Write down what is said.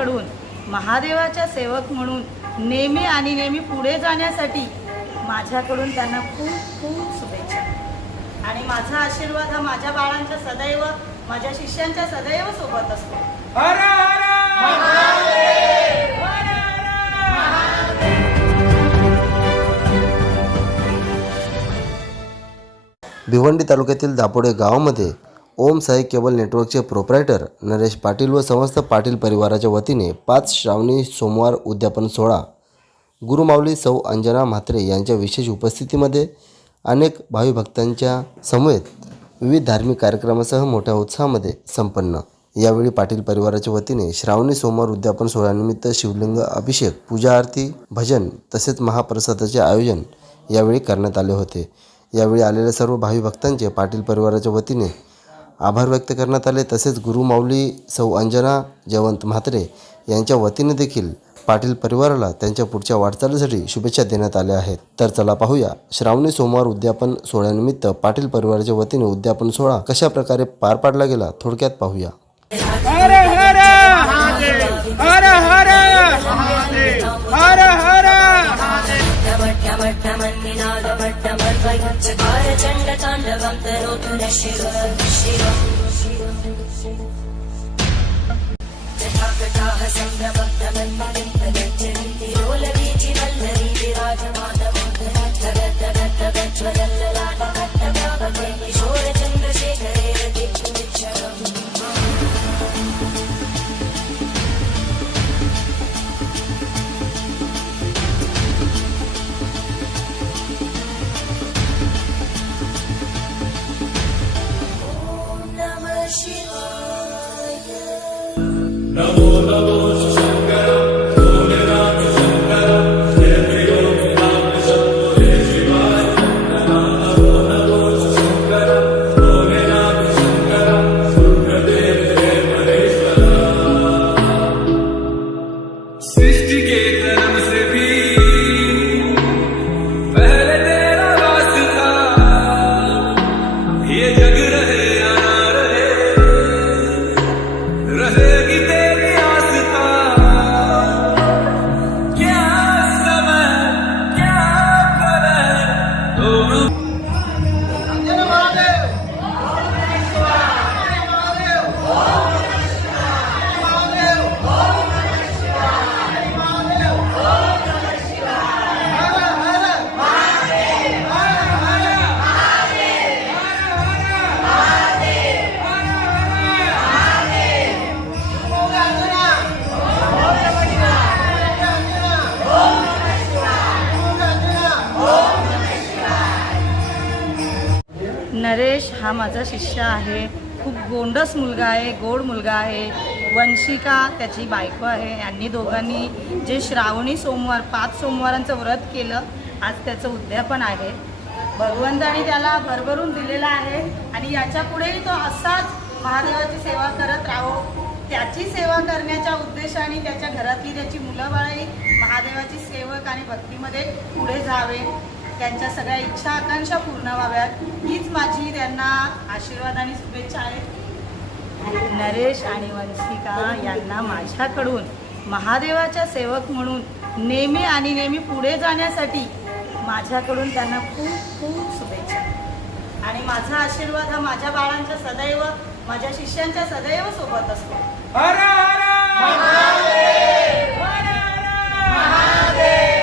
माझ्याकडून महादेवाच्या सेवक म्हणून नेहमी आणि नेहमी पुढे जाण्यासाठी माझ्याकडून त्यांना खूप खूप शुभेच्छा। आणि माझा आशीर्वाद हा माझ्या बाळांच्या सदैव, माझ्या शिष्यांच्या सदैव सोबत असतो। हर हर महादेव, हर हर महादेव। भिवंडी तालुक्यातील दापोडे गावामध्ये ओम साई केबल नेटवर्कचे प्रोप्रायटर नरेश पाटील व समस्त पाटील परिवाराच्या वतीने 5 श्रावणी सोमवार उद्यापन सोहळा गुरुमाऊली सौ अंजना म्हात्रे यांच्या विशेष उपस्थितीमध्ये अनेक भावी भक्तांच्या समवेत विविध धार्मिक कार्यक्रमासह मोठ्या उत्साहामध्ये संपन्न। यावेळी पाटील परिवाराच्या वतीने श्रावणी सोमवार उद्यापन सोहळ्यानिमित्त शिवलिंग अभिषेक, पूजा आरती, भजन तसेच महाप्रसादाचे आयोजन यावेळी करण्यात आले होते। यावेळी आलेल्या सर्व भावी भक्तांचे पाटील परिवाराच्या वतीने आभार व्यक्त करण्यात आले। तसेच गुरुमाऊली सौ अंजना जयवंत म्हात्रे यांच्या वतीने देखील पाटील परिवाराला त्यांच्या पुढच्या वाटचालीसाठी शुभेच्छा देण्यात आल्या आहेत। तर चला पाहूया श्रावणी सोमवार उद्यापन सोहळ्यानिमित्त पाटील परिवाराच्या वतीने उद्यापन सोहळा कशा प्रकारे पार पाडला गेला, थोडक्यात पाहूया। हर हर महादेव, हर हर महादेव, हर हर नरेश हा माझा शिष्य आहे। खूप गोंडस मुलगा आहे, गोड मुलगा आहे। वंशिका त्याची बायको आहे। यांनी दोघांनी जे श्रावणी सोमवार 5 सोमवारांचं व्रत केलं, आज त्याचं उद्यापन आहे। भगवंताने त्याला भरभरून दिलेला आहे आणि याच्या पुढेही तो असाच महादेवाची सेवा करत राहो। त्याची सेवा करण्याच्या उद्देशाने त्याच्या घरातली त्याची मुलं बाळही महादेवाची सेवक आणि भक्तीमध्ये पुढे जावे, त्यांच्या सगळ्या इच्छा आकांक्षा पूर्ण व्हाव्यात हीच माझी त्यांना आशीर्वाद आणि शुभेच्छा आहे। नरेश आणि वंशिका यांना माझ्याकडून महादेवाच्या सेवक म्हणून नेहमी आणि नेहमी पुढे जाण्यासाठी माझ्याकडून त्यांना खूप खूप शुभेच्छा। आणि माझा आशीर्वाद हा माझ्या बाळांच्या सदैव, माझ्या शिष्यांच्या सदैव सोबत असतो। हर हर महादेव, हर हर महादेव।